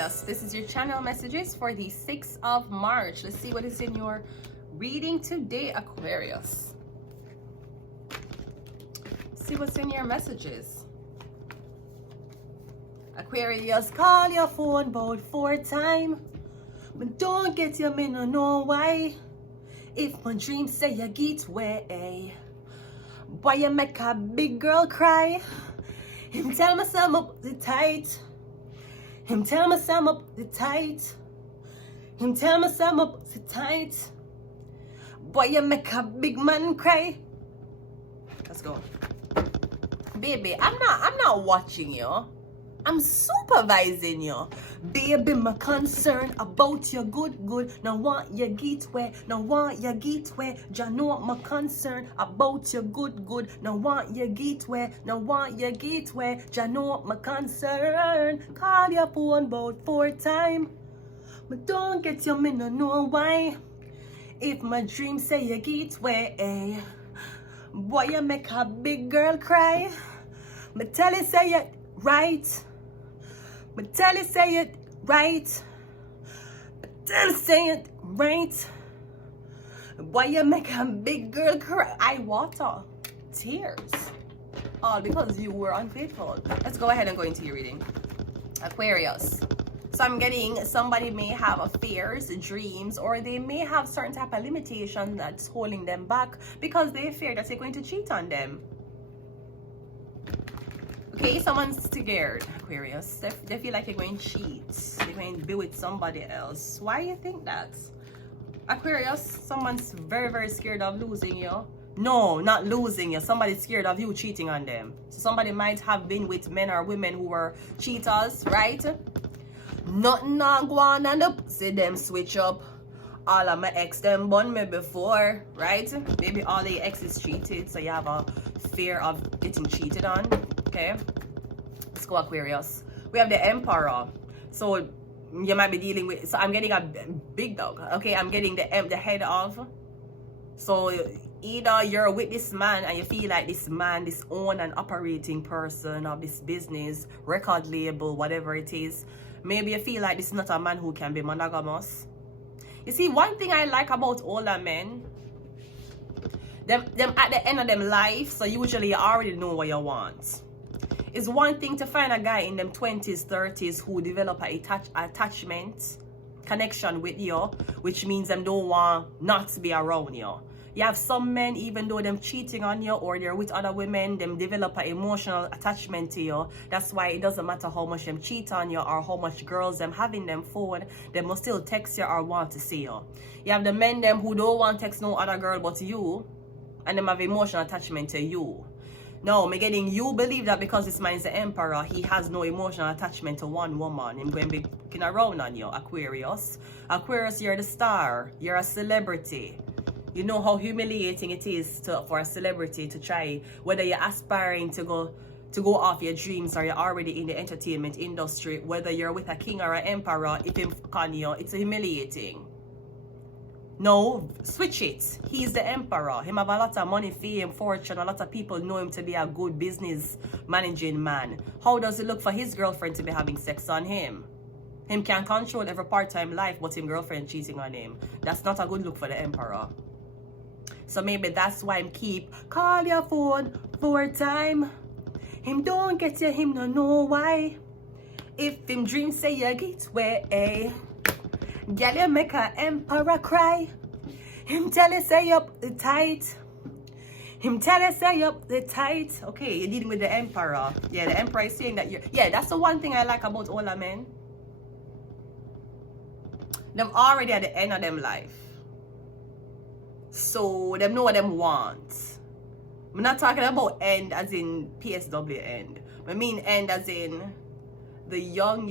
Aquarius, this is your channel messages for the 6th of March. Let's see what is in your reading today, Aquarius. See what's in your messages. Aquarius, call your phone about 4 times, but don't get your me no know why. If my dream say you get way, boy you make a big girl cry. Him tell me some up the tight. Him tell me some up the tight. Him tell me some up the tight. Boy, you make a big man cry. Let's go. Baby, I'm not watching you. I'm supervising you. Baby, my concern about your good. Now want you get where. Now want you get where. Ya know my concern about your good. Now want you get where. Now want you get where. Ya know my concern. Call your phone about 4 times, but don't get your me no know why. If my dream say you get way, boy you make a big girl cry. Me tell you say it right. Me tell you say it right. Me tell you say it right. Boy you make a big girl cry. I water tears. All because you were unfaithful. Let's go ahead and go into your reading. Aquarius. So I'm getting somebody may have affairs, dreams, or they may have certain type of limitation that's holding them back because they fear that you're going to cheat on them. Okay, someone's scared, Aquarius. They feel like you're going to cheat. They're going to be with somebody else. Why do you think that? Aquarius, someone's very scared of losing you. No, not losing you. Somebody's scared of you cheating on them. So somebody might have been with men or women who were cheaters, right? Nothing not go on and up. See them switch up. All of my ex them bun me before, right? Maybe all the exes cheated, so you have a fear of getting cheated on. Okay, let's go Aquarius. We have the Emperor. So you might be dealing with, so I'm getting a big dog. Okay, I'm getting the head of. So either you're with this man and you feel like this man, this own and operating person of this business, record label, whatever it is. Maybe you feel like this is not a man who can be monogamous. You see, one thing I like about older men, them at the end of them life, so usually you already know what you want. It's one thing to find a guy in them 20s, 30s who develop a attachment, connection with you, which means them don't want not to be around you. You have some men, even though them cheating on you or they're with other women, them develop an emotional attachment to you. That's why it doesn't matter how much them cheat on you or how much girls them have in them phone, they must still text you or want to see you. You have the men them who don't want to text no other girl but you, and them have emotional attachment to you. No, me getting you believe that because this man is the Emperor, he has no emotional attachment to one woman. Him going to be looking around on you, Aquarius. Aquarius, you're the star. You're a celebrity. You know how humiliating it is for a celebrity to try, whether you're aspiring to go off your dreams or you're already in the entertainment industry, whether you're with a king or an emperor, if him con you, it's humiliating. No, switch it. He's the emperor. Him have a lot of money, fame, fortune. A lot of people know him to be a good business managing man. How does it look for his girlfriend to be having sex on him? Him can control every part-time life, but his girlfriend cheating on him. That's not a good look for the emperor. So maybe that's why him keep call your phone 4 times. Him don't get you, him no know why. If him dream say you get way, girl you make a emperor cry. Him tell you say up the tight. Him tell you say up the tight. Okay, you're dealing with the emperor. Yeah, the emperor is saying that you're, yeah, that's the one thing I like about older men. Them already at the end of them life. So them know what them want. I'm not talking about end as in PSW end. I mean end as in the young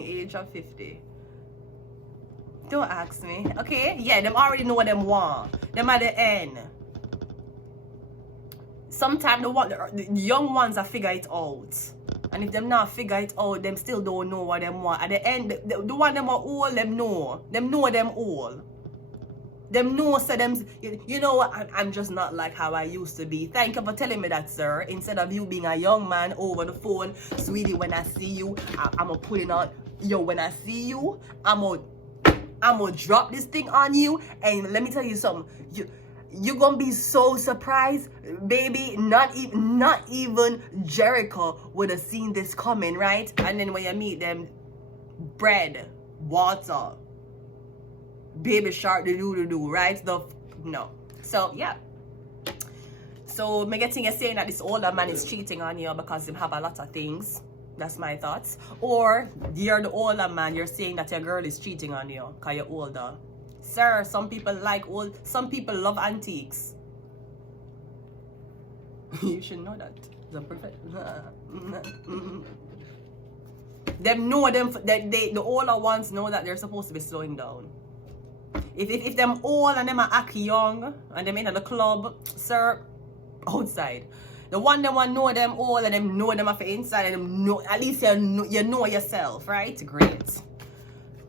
age of 50. Don't ask me. Okay? Yeah, them already know what them want. Them at the end. Sometimes the young ones are figure it out. And if them not figure it out, them still don't know what them want. At the end, the one them are old, them know. Them know them all. Them know, so them, you know what, I'm just not like how I used to be. Thank you for telling me that, sir. Instead of you being a young man over the phone, sweetie, when I see you, I'm gonna put it on, yo, when I see you, I'm gonna drop this thing on you, and let me tell you something, you're gonna be so surprised, baby. Not even Jericho would have seen this coming, right? And then when you meet them, bread, water, baby shark, the do, right? No. So yeah. So me getting you saying that this older man is cheating on you because you have a lot of things. That's my thoughts. Or you're the older man, you're saying that your girl is cheating on you because you're older. Sir, some people like old, some people love antiques. You should know that. The perfect. Them know them, the older ones know that they're supposed to be slowing down. If them old and them are act young and them in the club, sir, outside. The one them want know them old and them know them off the inside, and them know, at least you know yourself, right? Great.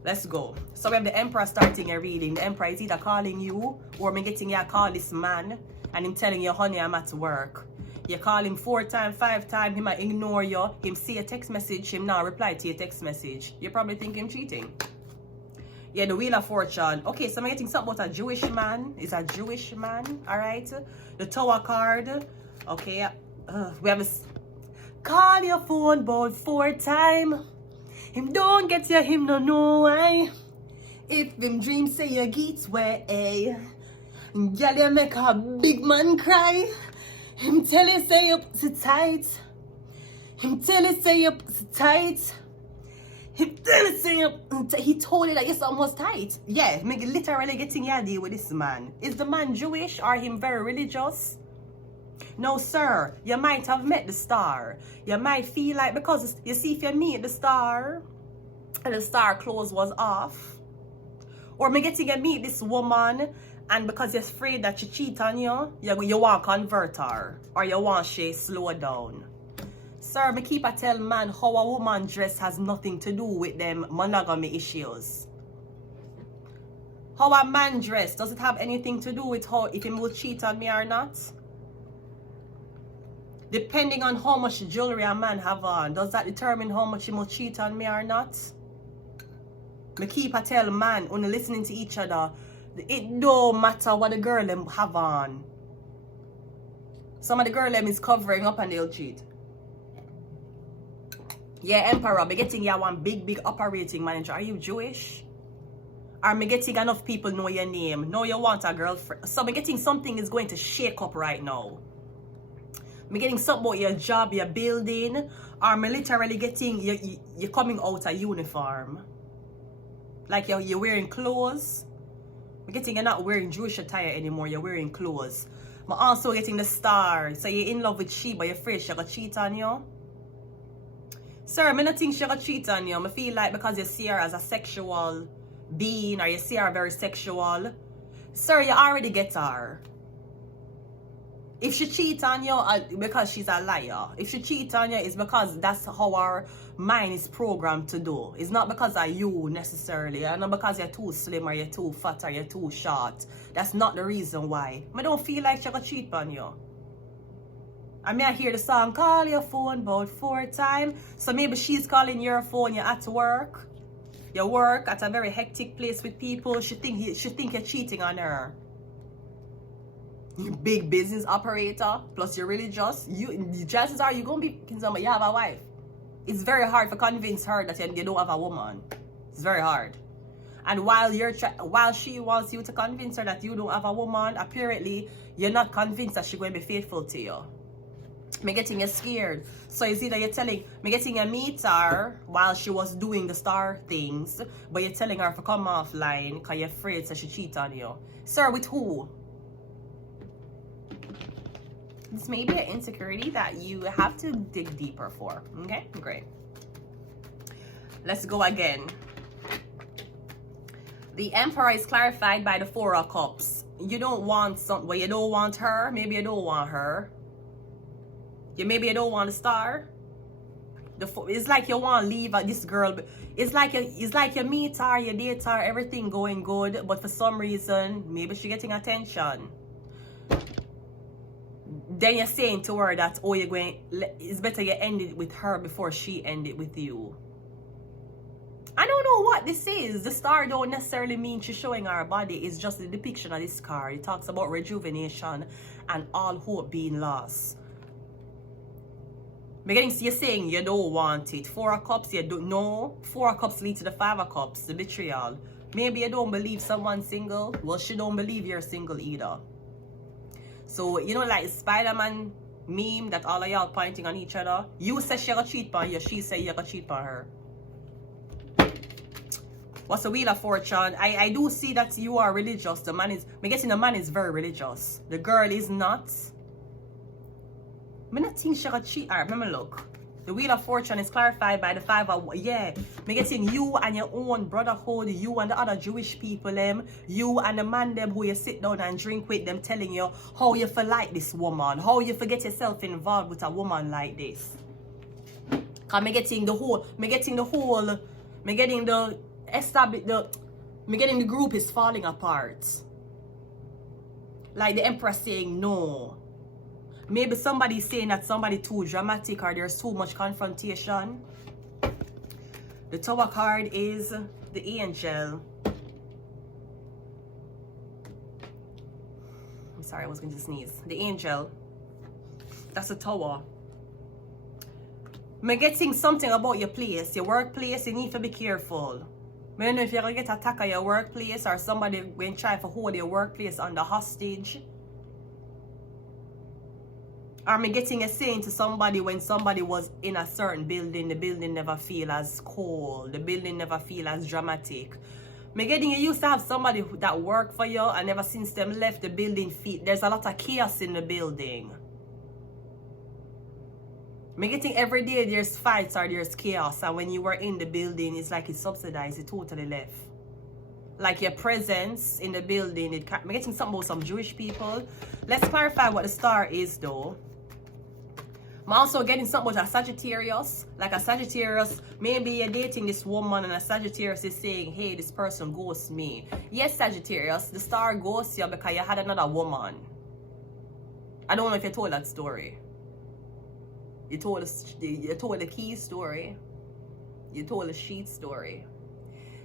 Let's go. So we have the Emperor starting a reading. The Emperor is either calling you or me getting you a call this man and him telling you, honey, I'm at work. You call him 4 times, 5 times, he might ignore you. Him see a text message, him now reply to your text message. You probably think him cheating. Yeah, the Wheel of Fortune. Okay, so I'm getting something about a Jewish man. It's a Jewish man, all right? The Tower card. Okay, we have a... Call your phone about 4 times. Him don't get you, him no know why. If him dream say you get way, girl you make a big man cry. Him tell you say you pussy tight. Him tell you say you pussy tight. Him tell you say you... He told you that your son was tight. Yeah, me literally getting your deal with this man. Is the man Jewish or him very religious? No, sir. You might have met the star. You might feel like, because you see, if you meet the star and the star clothes was off, or me getting to meet this woman and because you're afraid that she cheat on you, you want to convert her or you want she slow down. Sir, me keep a tell man how a woman dress has nothing to do with them monogamy issues. How a man dress, does it have anything to do with how if he will cheat on me or not? Depending on how much jewelry a man have on, does that determine how much he will cheat on me or not? Me keep a tell man, when listening to each other, it don't matter what the girl them have on. Some of the girl them is covering up and they'll cheat. Yeah, Emperor, me getting you one big operating manager. Are you Jewish? Are me getting enough people know your name? Know you want a girlfriend? So me getting something is going to shake up right now. Me getting something about your job, your building, or me literally getting you coming out a uniform. Like you're wearing clothes. Me getting you're not wearing Jewish attire anymore, you're wearing clothes. Me also getting the star. So you're in love with she, but you're afraid she's gonna cheat on you. Sir, me not think she's gonna cheat on you. Me feel like because you see her as a sexual being or you see her very sexual, sir, you already get her. If she cheats on you because she's a liar, if she cheats on you, it's because that's how our mind is programmed to do. It's not because of you necessarily, and not because you're too slim or you're too fat or you're too short. That's not the reason why. I don't feel like she's gonna cheat on you. I mean, I hear the song, call your phone about 4 times. So maybe she's calling your phone, you're at work. You work at a very hectic place with people. She think you're cheating on her. You big business operator, plus you're religious. The chances are you're gonna be somebody. You have a wife. It's very hard to convince her that you don't have a woman. It's very hard. And while she wants you to convince her that you don't have a woman, apparently you're not convinced that she's going to be faithful to you. Me getting you scared. So it's either you're telling me getting you meet her while she was doing the star things, but you're telling her to come offline because you're afraid that she cheat on you. Sir, with who? This may be an insecurity that you have to dig deeper for. Okay, great. Let's go again. The Emperor is clarified by the 4 of Cups. You don't want some, well, you don't want her. Maybe you don't want her. Maybe you don't want a star. It's like you want to leave this girl. It's like you meet her, you date her, everything going good, but for some reason, maybe she getting attention. Then you're saying to her that, oh, it's better you end it with her before she end it with you. I don't know what this is. The star don't necessarily mean she's showing her body. It's just the depiction of this card. It talks about rejuvenation and all hope being lost. Beginning, you're saying you don't want it. 4 of Cups, you don't know. 4 of Cups lead to the 5 of Cups, the betrayal. Maybe you don't believe someone's single. Well, she don't believe you're single either. So, you know, like Spider-Man meme that all of y'all pointing on each other. You say she gonna cheat on you, she say you gonna cheat on her. What's the Wheel of Fortune? I do see that you are religious. The man is very religious. The girl is not. I not think she gonna cheat. Alright, let me look. The Wheel of Fortune is clarified by the 5 of... Yeah. Me getting you and your own brotherhood, you and the other Jewish people, you and the man them who you sit down and drink with them, telling you how you feel like this woman, how you forget yourself involved with a woman like this. Cause me getting the group is falling apart. Like the Empress saying no. Maybe somebody's saying that somebody too dramatic or there's too much confrontation. The Tower card is the Angel. I'm sorry, I was going to sneeze. The Angel. That's the Tower. I'm getting something about your place, your workplace. You need to be careful. I don't know if you're going to get attacked at your workplace or somebody going to try to hold your workplace under hostage. Or me getting a saying to somebody when somebody was in a certain building, the building never feel as cold, the building never feel as dramatic. Me getting you used to have somebody that worked for you and ever since them left the building there's a lot of chaos in the building. Me getting every day there's fights or there's chaos, and when you were in the building it's like it's subsidized, it totally left. Like your presence in the building, me getting something about some Jewish people. Let's clarify what the star is though. I'm also getting something about a Sagittarius. Like a Sagittarius, maybe you're dating this woman and a Sagittarius is saying, hey, this person ghosts me. Yes, Sagittarius, the star ghosts you because you had another woman. I don't know if you told that story. You told the key story. You told the sheet story.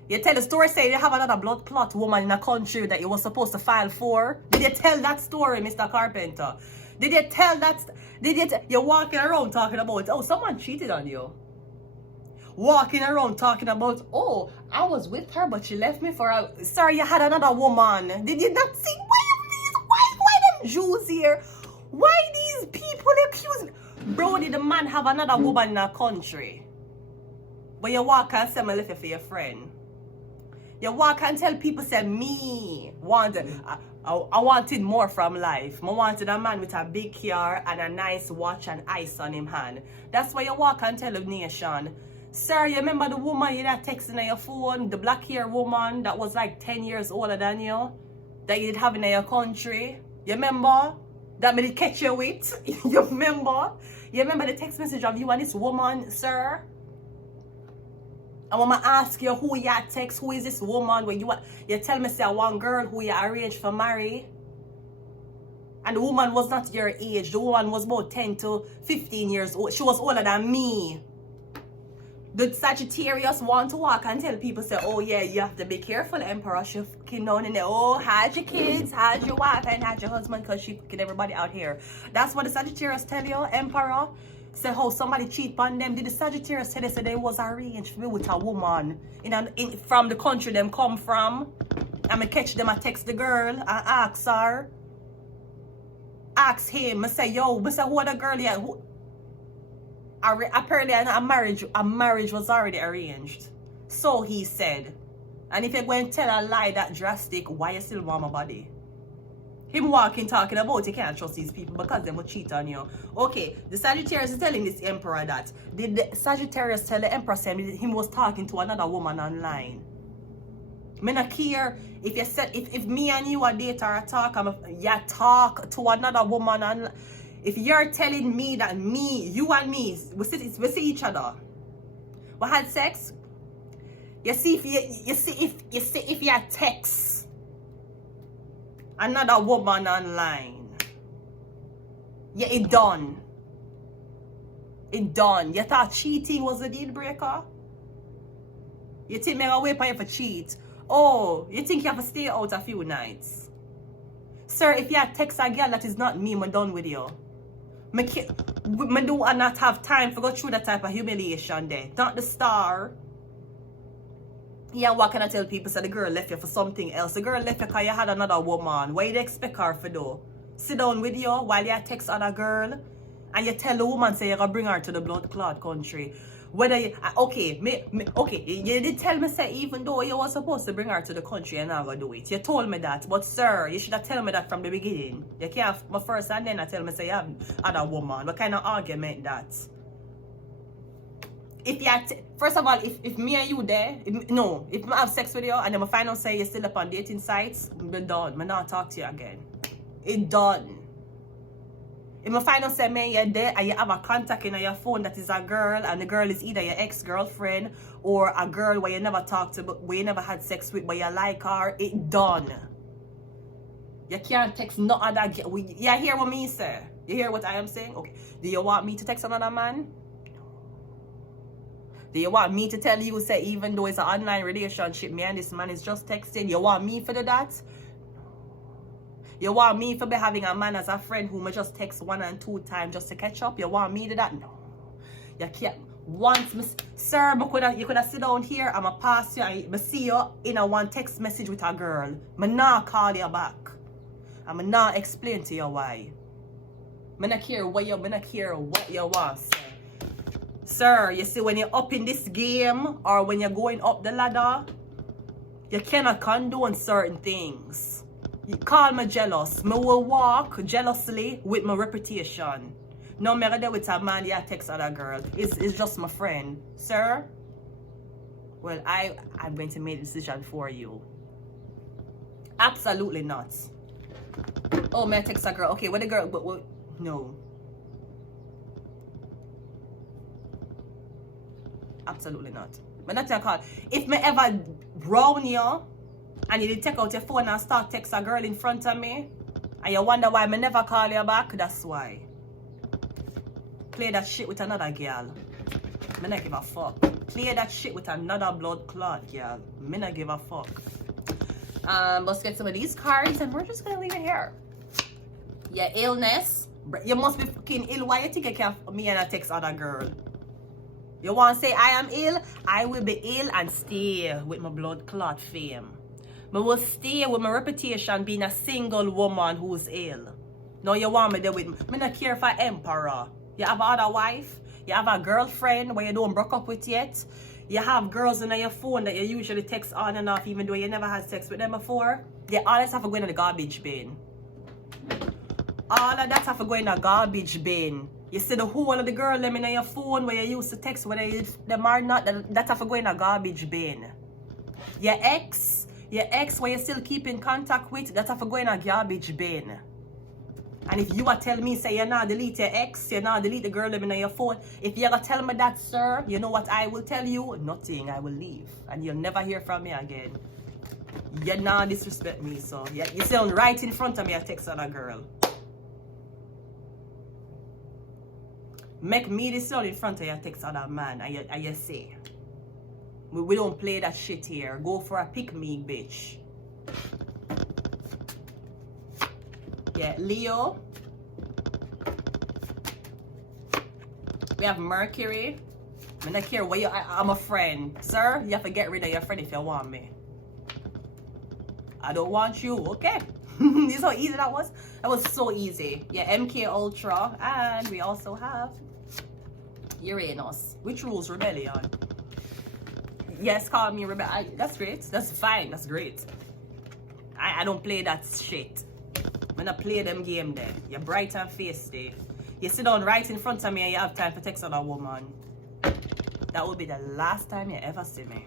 You tell the story saying you have another blood clot woman in a country that you were supposed to file for. Did you tell that story, Mr. Carpenter? Did you tell that? You're walking around talking about, oh, someone cheated on you. Walking around talking about, oh, I was with her, but she left me for a... Sorry, you had another woman. Did you not see? Why them Jews here? Why these people accusing... Bro, did the man have another woman in a country? But you walk and say, I left you for your friend. You walk and tell people, say, me wanted... I wanted more from life. I wanted a man with a big car and a nice watch and ice on him hand. That's why you walk and tell the nation. Sir, you remember the woman you that texting on your phone? The black hair woman that was like 10 years older than you? That you did have in your country? You remember? That made it catch you with? You remember? You remember the text message of you and this woman, sir? I want to ask you who you text, who is this woman when you tell me say one girl who you arranged for marry. And the woman was not your age. The woman was about 10 to 15 years old. She was older than me. The Sagittarius want to walk and tell people say, oh yeah, you have to be careful, Emperor. She fucking down in there. Oh, hide your kids, hide your wife, and hide your husband because she fucking everybody out here. That's what the Sagittarius tell you, Emperor. Say how somebody cheat on them. Did the Sagittarius tell us that they was arranged for me with a woman from the country them come from? I'm gonna catch them, I text the girl and ask her. Ask him, I say, yo, I say, who are the girl yet? Apparently a marriage was already arranged. So he said. And if you're going to tell a lie that drastic, why you still want my body? Him walking talking about you can't trust these people because they will cheat on you. Okay, the Sagittarius is telling this Emperor that. Did the Sagittarius tell the Emperor him was talking to another woman online? I not care if you said if me and you are date or talk, you talk to another woman, and if you're telling me that you and me we see each other, But had sex? You see if you text another woman online, yeah, it done. It done. You thought cheating was a deal breaker? You think me gonna wait for you for cheat? Oh, you think you have to stay out a few nights? Sir, if you text a girl that is not me, I'm done with you. Me do not have time to go through that type of humiliation there. Not the star. Yeah, what can I tell people? So the girl left you for something else. The girl left you because you had another woman. What do you expect her to do? Sit down with you while you text other girl and you tell the woman say you're gonna bring her to the blood clot country. Whether you okay, you did tell me say even though you were supposed to bring her to the country, you're not gonna do it. You told me that, but sir, you should have told me that from the beginning. You can't have my first and then I tell me say you have other woman. What kind of argument that? If you first of all, if me and you there, if I have sex with you and then I find out say you're still up on dating sites, we're done. I'm not talk to you again. It done. If I find out say man you're there and you have a contact in your phone that is a girl and the girl is either your ex-girlfriend or a girl where you never talked to but where you never had sex with but you like her, it done. You can't text no other girl. You hear what me say? You hear what I am saying? Okay. Do you want me to text another man? Do you want me to tell you say even though it's an online relationship, me and this man is just texting? You want me for do that? You want me to be having a man as a friend who may just text 1 and 2 times just to catch up? You want me to do that? No. You can't. Once, sir, you could have sit down here, I'm going to pass you and see you in a one text message with a girl. I'm not call you back. I'm not explain to you why. I don't care what you want, sir. Sir, you see when you're up in this game or when you're going up the ladder, you cannot condone certain things. You call me jealous. Me will walk jealously with my reputation. No matter that with a man, yeah, text other girl. It's just my friend. Sir? Well, I'm going to make a decision for you. Absolutely not. Oh, may I text a girl? Okay, what the girl? What, no. Absolutely not. But not your call. If me ever brown you and you take out your phone and start text a girl in front of me and you wonder why me never call you back, that's why. Play that shit with another girl. Me not give a fuck. Play that shit with another blood clot girl. Me not give a fuck. Let's get some of these cards and we're just gonna leave it here. Your illness. You must be fucking ill. Why you think I can't me and I text other girl? You want to say I am ill? I will be ill and stay with my blood clot fame. I will stay with my reputation being a single woman who's ill. No, you want me there with me. I don't care for emperor. You have another wife. You have a girlfriend where you don't broke up with yet. You have girls on your phone that you usually text on and off even though you never had sex with them before. They always have to go in the garbage bin. All of that have to go in a garbage bin. You see the whole of the girl them in your phone where you used to text whether them or not, that have to go in a garbage bin. Your ex where you still keep in contact with, that have to go in a garbage bin. And if you are telling me, say you're not delete your ex, you're not delete the girl them in your phone, if you're gonna tell me that, sir, you know what I will tell you? Nothing, I will leave. And you'll never hear from me again. You not disrespect me, so you sound right in front of me, I text on a girl. Make me this sound in front of you, text other man, and you say, we don't play that shit here. Go for a pick me, bitch. Yeah, Leo. We have Mercury. I don't care what I'm a friend. Sir, you have to get rid of your friend if you want me. I don't want you, okay? You see how easy that was? That was so easy. Yeah, MK Ultra. And we also have Uranus, which rules rebellion. Yes, call me rebel. That's great. That's fine. That's great. I don't play that shit. I'm not play them game there. You're bright and feisty. You sit down right in front of me and you have time for text on a woman. That will be the last time you ever see me.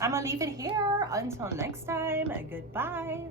I'm gonna leave it here. Until next time. Goodbye.